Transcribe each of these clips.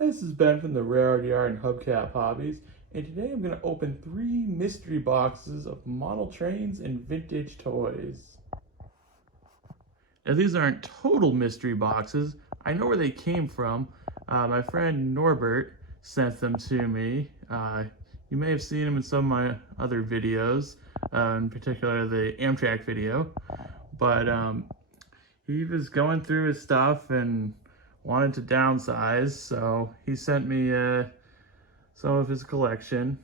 This is Ben from the Railroad Yard and Hubcap Hobbies, and today I'm going to open 3 mystery boxes of model trains and vintage toys. Now these aren't total mystery boxes. I know where they came from. My friend Norbert sent them to me. You may have seen them in some of my other videos, in particular the Amtrak video, but he was going through his stuff and wanted to downsize, so he sent me some of his collection.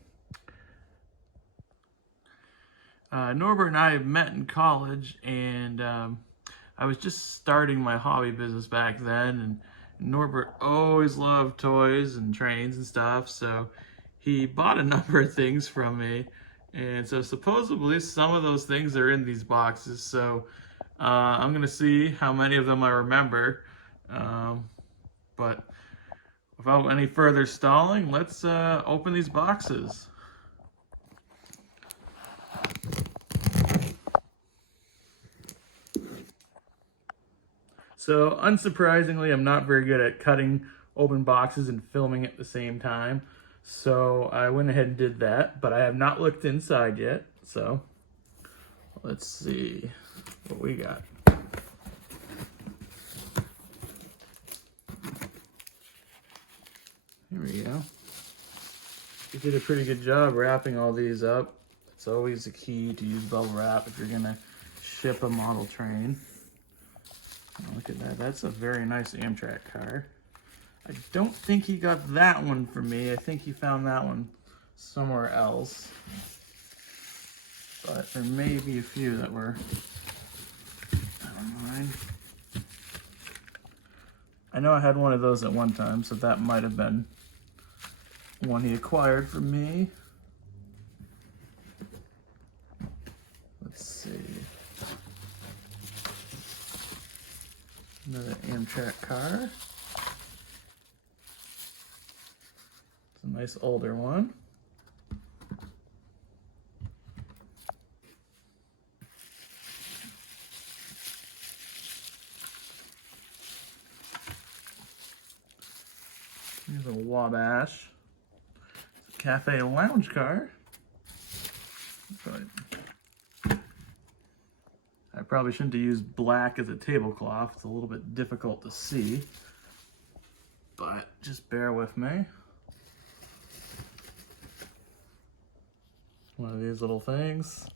Norbert and I met in college, and I was just starting my hobby business back then, and Norbert always loved toys and trains and stuff, so he bought a number of things from me. And so supposedly some of those things are in these boxes, so I'm gonna see how many of them I remember. But without any further stalling, let's open these boxes. So unsurprisingly, I'm not very good at cutting open boxes and filming at the same time. So I went ahead and did that, but I have not looked inside yet. So let's see what we got. Here we go. You did a pretty good job wrapping all these up. It's always the key to use bubble wrap if you're gonna ship a model train. Oh, look at that, that's a very nice Amtrak car. I don't think he got that one from me. I think he found that one somewhere else. But there may be a few that were mine. I know I had one of those at one time, so that might have been one he acquired from me. Let's see. Another Amtrak car. It's a nice older one. Here's a Wabash. It's a cafe lounge car. But I probably shouldn't have used black as a tablecloth. It's a little bit difficult to see. But just bear with me. One of these little things.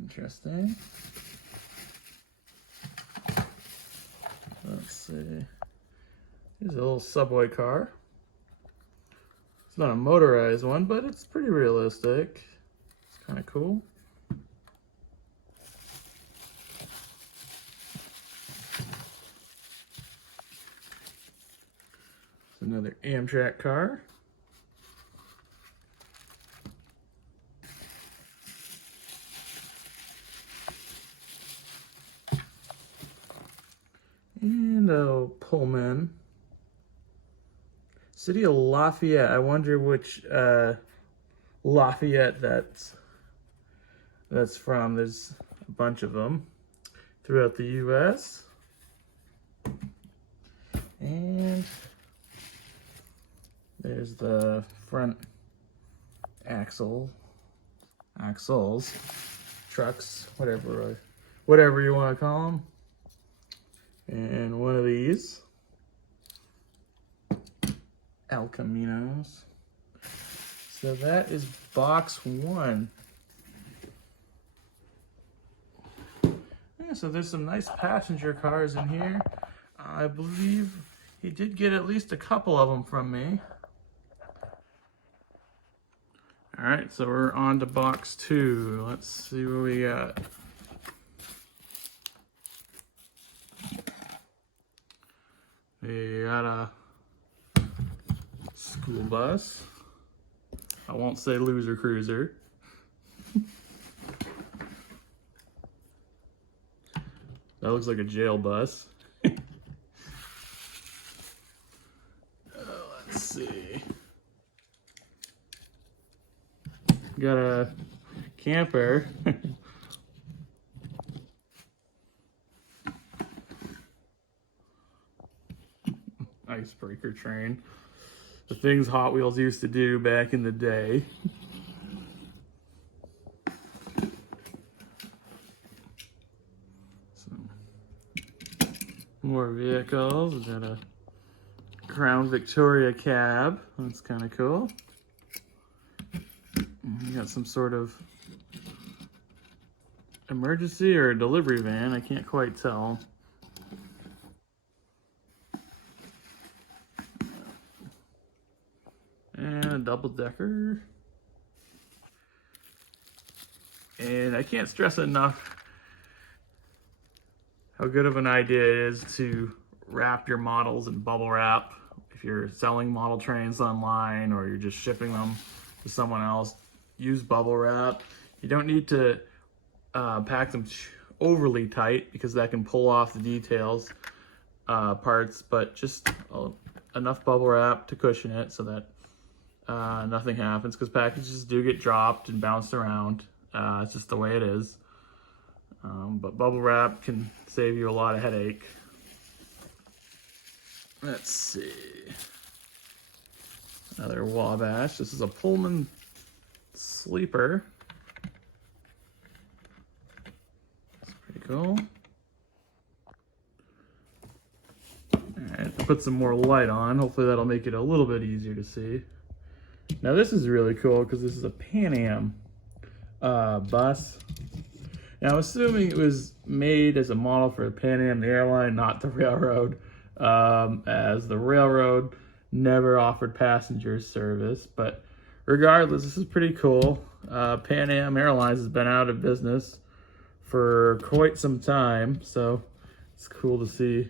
Interesting. Let's see. Here's a little subway car. It's not a motorized one, but it's pretty realistic. It's kind of cool. It's another Amtrak car. And a Pullman. City of Lafayette. I wonder which Lafayette that's from. There's a bunch of them throughout the US. And there's the front axles, trucks, whatever you want to call them. And one of these, El Caminos. So that is box 1. Yeah, so there's some nice passenger cars in here. I believe he did get at least a couple of them from me. All right, so we're on to box 2. Let's see what we got. We got a school bus. I won't say loser cruiser. That looks like a jail bus. Let's see. Got a camper. icebreaker train. The things Hot Wheels used to do back in the day. More vehicles. We got a Crown Victoria cab. That's kind of cool. You got some sort of emergency or delivery van. I can't quite tell. And a double-decker. And I can't stress enough how good of an idea it is to wrap your models in bubble wrap. If you're selling model trains online or you're just shipping them to someone else, use bubble wrap. You don't need to pack them overly tight because that can pull off the details parts, but just enough bubble wrap to cushion it so that nothing happens, because packages do get dropped and bounced around. It's just the way it is. But bubble wrap can save you a lot of headache. Let's see. Another Wabash. This is a Pullman sleeper. That's pretty cool. Alright, put some more light on. Hopefully that'll make it a little bit easier to see. Now this is really cool because this is a Pan Am bus. Now, assuming it was made as a model for Pan Am, the airline, not the railroad, as the railroad never offered passenger service. But regardless, this is pretty cool. Pan Am Airlines has been out of business for quite some time, so it's cool to see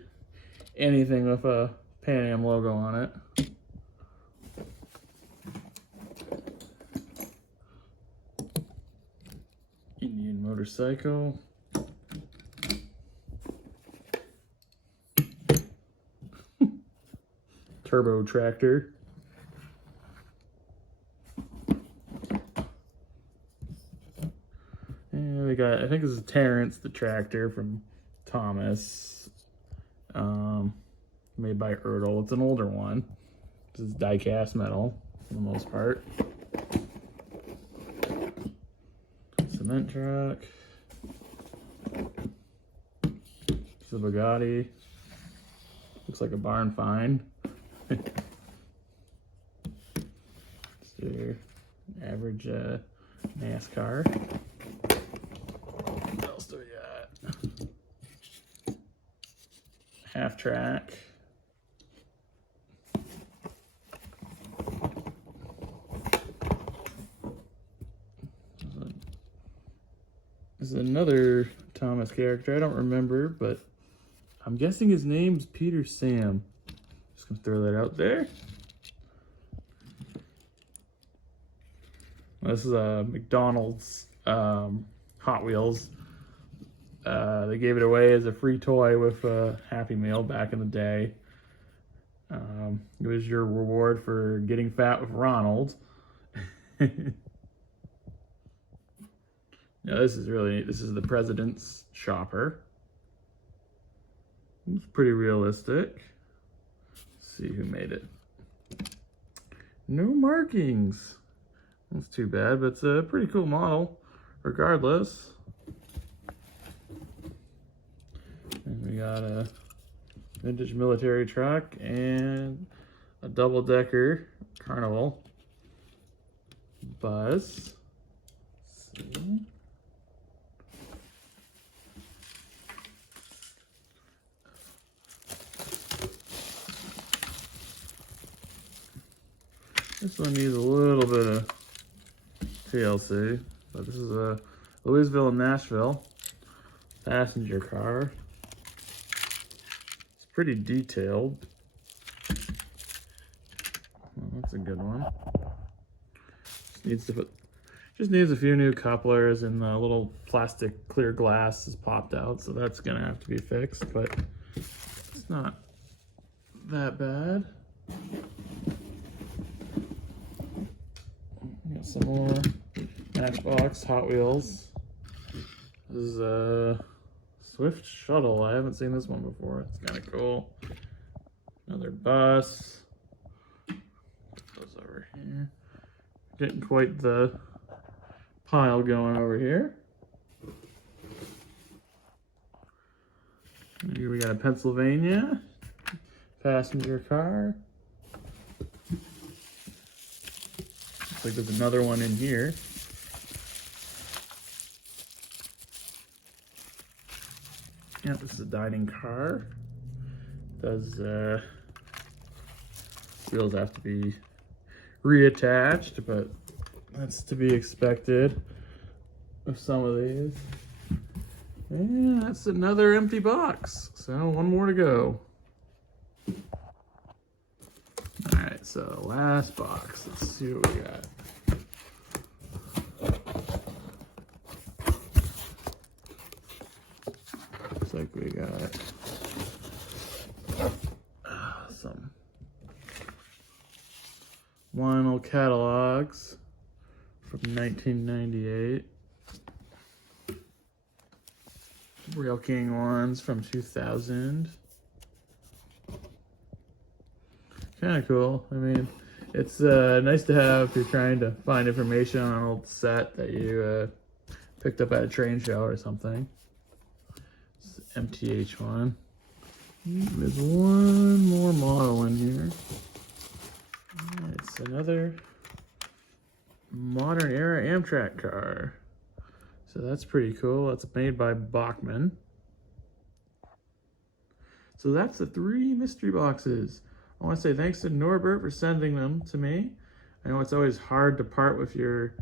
anything with a Pan Am logo on it. Indian motorcycle. Turbo tractor. And we got, I think this is Terrence the tractor from Thomas. Made by Ertl. It's an older one. This is die-cast metal for the most part. Cement truck. It's a Bugatti. Looks like a barn find. It's your average NASCAR. What else do we got? Half track. This is another Thomas character. I don't remember, but I'm guessing his name's Peter Sam. Just gonna throw that out there. This is a McDonald's Hot Wheels. They gave it away as a free toy with a Happy Meal back in the day. It was your reward for getting fat with Ronald. Now this is the President's Shopper. It's pretty realistic. Let's see who made it. No markings. That's too bad, but it's a pretty cool model regardless. And we got a vintage military truck and a double-decker Carnival bus. Let's see. This one needs a little bit of TLC, but this is a Louisville and Nashville passenger car. It's pretty detailed. Well, that's a good one. Just needs a few new couplers, and the little plastic clear glass is popped out, so that's gonna have to be fixed, but it's not that bad. Got some more Matchbox Hot Wheels. This is a Swift Shuttle. I haven't seen this one before. It's kind of cool. Another bus. Goes over here. Getting quite the pile going over here. Here we got a Pennsylvania passenger car. Looks like there's another one in here. Yeah, this is a dining car. Does wheels have to be reattached, but that's to be expected of some of these. And that's another empty box. So one more to go. All right, so last box. Let's see what we got. Looks like we got some vinyl catalogs from 1998. Real King ones from 2000. Kind of cool. I mean, it's nice to have if you're trying to find information on an old set that you picked up at a train show or something. It's MTH one. There's one more model in here. It's another modern era Amtrak car. So that's pretty cool. It's made by Bachmann. So that's the 3 mystery boxes. I want to say thanks to Norbert for sending them to me. I know it's always hard to part with your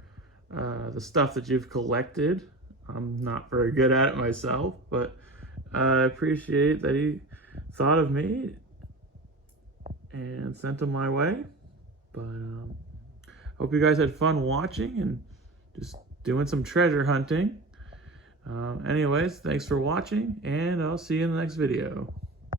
the stuff that you've collected. I'm not very good at it myself, but I appreciate that he thought of me and sent them my way. But hope you guys had fun watching and just doing some treasure hunting. Anyways, thanks for watching, and I'll see you in the next video.